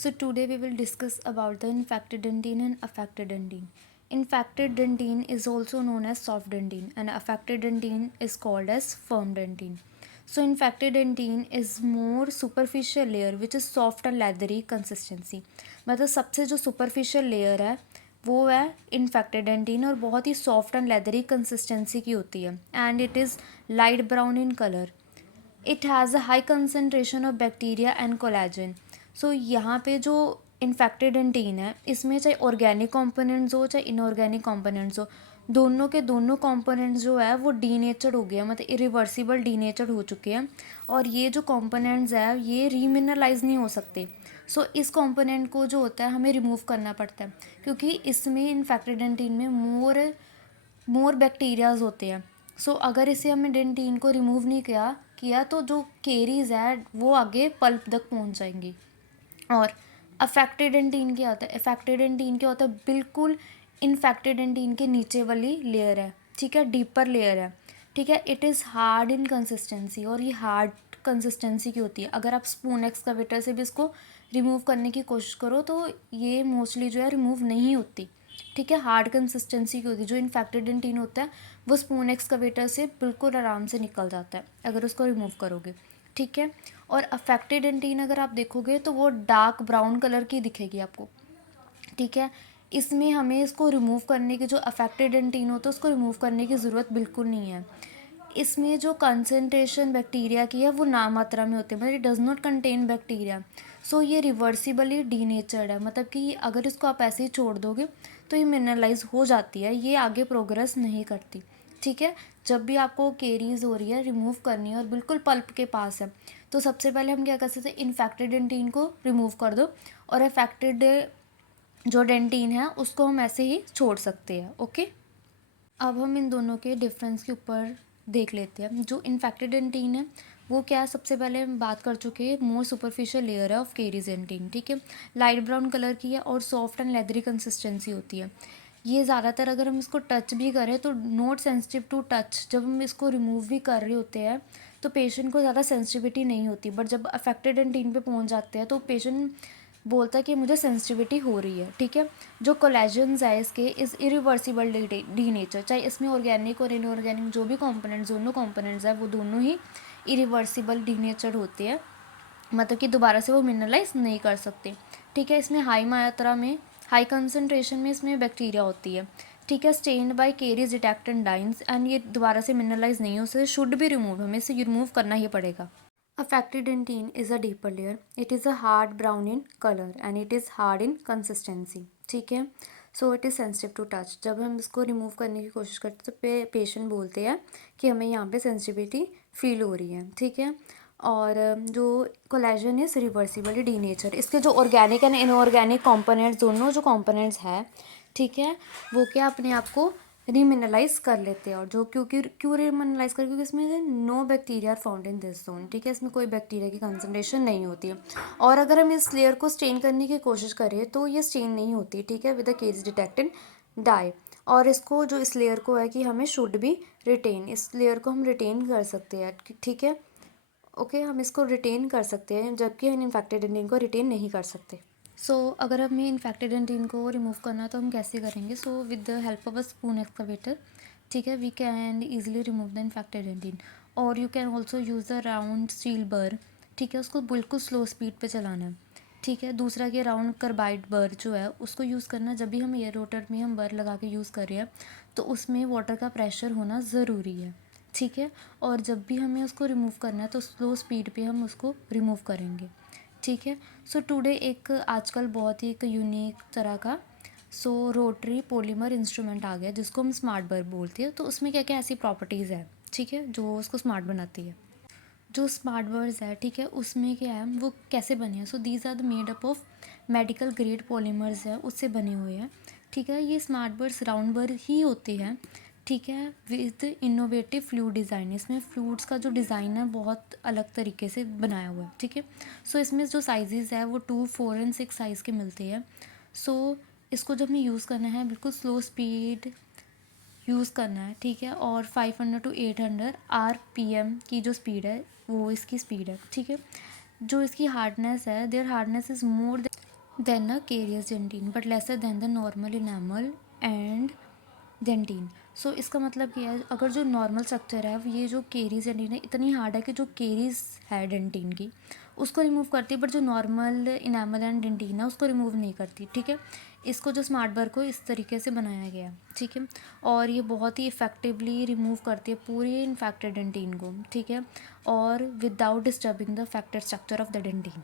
So today we will discuss about the infected dentine and affected dentine. Infected dentine is also known as soft dentine and affected dentine is called as firm dentine. So infected dentine is more superficial layer which is soft and leathery consistency. मतलब सबसे जो superficial layer है वो है infected dentin और बहुत ही soft and leathery consistency की होती है and it is light brown in colour. It has a high concentration of bacteria and collagen. So यहाँ पे जो इन्फेक्टेड डेंटिन है इसमें चाहे ऑर्गेनिक कंपोनेंट्स हो चाहे इनऑर्गेनिक कंपोनेंट्स हो, दोनों के दोनों कंपोनेंट्स जो है वो डीनेचर्ड हो गया, मतलब इरिवर्सिबल डीनेचर्ड हो चुके हैं और ये जो कंपोनेंट्स है ये रीमिनरलाइज नहीं हो सकते. सो इस कंपोनेंट को जो होता है हमें रिमूव करना पड़ता है क्योंकि इसमें इन्फेक्टेड डेंटिन में मोर बैक्टीरियाज होते हैं. सो अगर इसे हमने डेंटिन को रिमूव नहीं किया किया तो जो केरीज है वो आगे पल्प तक पहुंच जाएंगी. और अफेक्टेड डेंटिन क्या होता है? अफेक्टेड डेंटिन क्या होता है? बिल्कुल इन्फेक्टेड डेंटिन के नीचे वाली लेयर है, ठीक है, डीपर लेयर है, ठीक है. It is hard in consistency और ये हार्ड कंसिस्टेंसी की होती है. अगर आप स्पून एक्सकवेटर से भी इसको रिमूव करने की कोशिश करो तो ये मोस्टली जो है रिमूव नहीं होती, ठीक है. हार्ड कंसिस्टेंसी की होती है. जो इन्फेक्टेड डेंटिन होता है वो स्पून एक्सकवेटर से बिल्कुल आराम से निकल जाता है अगर उसको रिमूव करोगे, ठीक है. और अफेक्टेड डेंटिन अगर आप देखोगे तो वो डार्क ब्राउन कलर की दिखेगी आपको, ठीक है. इसमें हमें इसको रिमूव करने की, जो अफेक्टेड डेंटिन होता है उसको रिमूव करने की ज़रूरत बिल्कुल नहीं है. इसमें जो कंसनट्रेशन बैक्टीरिया की है वो ना मात्रा में होती है, मतलब it does not contain bacteria. So ये रिवर्सिबली डीनेचर्ड है, मतलब कि अगर इसको आप ऐसे ही छोड़ दोगे तो ये मिनरलाइज हो जाती है, ये आगे प्रोग्रेस नहीं करती, ठीक है. जब भी आपको केरीज हो रही है रिमूव करनी है और बिल्कुल पल्प के पास है तो सबसे पहले हम क्या कर सकते हैं, इन्फेक्टेड डेंटिन को रिमूव कर दो और अफेक्टेड जो डेंटिन है उसको हम ऐसे ही छोड़ सकते हैं. ओके, अब हम इन दोनों के डिफरेंस के ऊपर देख लेते हैं. जो इन्फेक्टेड डेंटिन है वो क्या है, सबसे पहले हम बात कर चुके हैं, मोर सुपरफिशियल लेयर है ऑफ केरीज डेंटिन, ठीक है. लाइट ब्राउन कलर की है और सॉफ्ट एंड लेदरी कंसिस्टेंसी होती है. ये ज़्यादातर अगर हम इसको टच भी करें तो नॉट सेंसिटिव टू टच. जब हम इसको रिमूव भी कर रहे होते हैं तो पेशेंट को ज़्यादा सेंसिटिविटी नहीं होती, बट जब अफेक्टेड डेंटिन पे पहुंच जाते हैं तो पेशेंट बोलता है कि मुझे सेंसिटिविटी हो रही है, ठीक है. जो कोलेजन्स है इसके इज़ इरिवर्सिबल डी नेचर, चाहे इसमें ऑर्गेनिक और इनऑर्गेनिक जो भी कंपोनेंट्स, दोनों कंपोनेंट्स है वो दोनों ही इरिवर्सिबल डी नेचर होते हैं, मतलब कि दोबारा से वो मिनरलाइज नहीं कर सकते, ठीक है. इसमें हाई मात्रा में, हाई कंसनट्रेशन में इसमें बैक्टीरिया होती है, ठीक है. Stained by caries detectant dyes and ये दोबारा से मिनरलाइज नहीं हो सकते, शुड भी रिमूव, हमें इसे रिमूव करना ही पड़ेगा. Affected dentine is a deeper layer. It is a hard brown in color and it is hard in consistency. ठीक है. So it is sensitive to touch. जब हम इसको रिमूव करने की कोशिश करते हैं तो पेशेंट बोलते हैं कि हमें यहाँ पे सेंसिटिविटी फील हो रही है, ठीक है. और जो कोलेजन इज़ रिवर्सिबली डीनेचर. इसके जो ऑर्गेनिक एंड इनऑर्गेनिक कंपोनेंट्स, दोनों जो कंपोनेंट्स है, ठीक है, वो क्या अपने आप को रीमिनलाइज कर लेते हैं. और जो क्यों रीमिनलाइज कर, क्योंकि इसमें no bacteria are found in this zone, ठीक है. इसमें कोई बैक्टीरिया की कंसनट्रेशन नहीं होती है. और अगर हम इस लेयर को स्टेन करने की कोशिश करें तो ये स्टेन नहीं होती, ठीक है, with the cage detected dye. और इसको, जो इस लेयर को है कि हमें शुड भी रिटेन, इस लेयर को हम रिटेन कर सकते हैं, ठीक है. ओके, हम इसको रिटेन कर सकते हैं जबकि हम इन्फेक्टेड डेंटिन को रिटेन नहीं कर सकते. सो अगर हमें इन्फेक्टेड डेंटिन को रिमूव करना है तो हम कैसे करेंगे? So with the help of a spoon excavator, ठीक है, we can easily remove the infected dentin. और you can also use the round steel bur, ठीक है, उसको बिल्कुल स्लो स्पीड पे चलाना है, ठीक है. दूसरा कि राउंड कार्बाइड बर जो है उसको यूज़ करना, जब भी हम एयर रोटर में हम बर लगा के यूज़ कर रहे हैं तो उसमें वाटर का प्रेशर होना ज़रूरी है, ठीक है. और जब भी हमें उसको रिमूव करना है तो स्लो स्पीड पे हम उसको रिमूव करेंगे, ठीक है. सो टुडे एक आजकल बहुत ही एक यूनिक तरह का रोटरी पॉलीमर इंस्ट्रूमेंट आ गया जिसको हम स्मार्ट बर बोलते हैं. तो उसमें क्या क्या ऐसी प्रॉपर्टीज़ है, ठीक है, जो उसको स्मार्ट बनाती है. जो स्मार्ट बर्ड्स है, ठीक है, उसमें क्या है, वो कैसे बने हैं? So these are the made up of medical grade polymers है, उससे बने हुए हैं, ठीक है. ये स्मार्ट बर्ड्स राउंड बर्ड ही होते हैं, ठीक है, विद इनोवेटिव फ्लूड डिज़ाइन. इसमें फ्लूड्स का जो डिज़ाइन है बहुत अलग तरीके से बनाया हुआ है, ठीक है. सो इसमें जो साइजेस है वो 2, 4 एंड 6 साइज़ के मिलते हैं. सो इसको जब हमें यूज़ करना है बिल्कुल स्लो स्पीड यूज़ करना है, ठीक है. और 500 to 800 RPM की जो स्पीड है वो इसकी स्पीड है, ठीक है. जो इसकी हार्डनेस है, their hardness is more than a carious dentin but lesser than the normal enamel and dentin. So इसका मतलब क्या है, अगर जो नॉर्मल स्ट्रक्चर है ये जो केरीज डेंटिन है इतनी हार्ड है कि जो केरीज है डेंटिन की उसको रिमूव करती है, बट जो नॉर्मल इनामल एंड डेंटिन है उसको रिमूव नहीं करती। ठीक है, इसको जो स्मार्ट बर को इस तरीके से बनाया गया है। ठीक है, और ये बहुत ही इफेक्टिवली रिमूव करती है पूरी इन्फेक्टेड डेंटिन को। ठीक है, और without disturbing the affected structure of the dentin.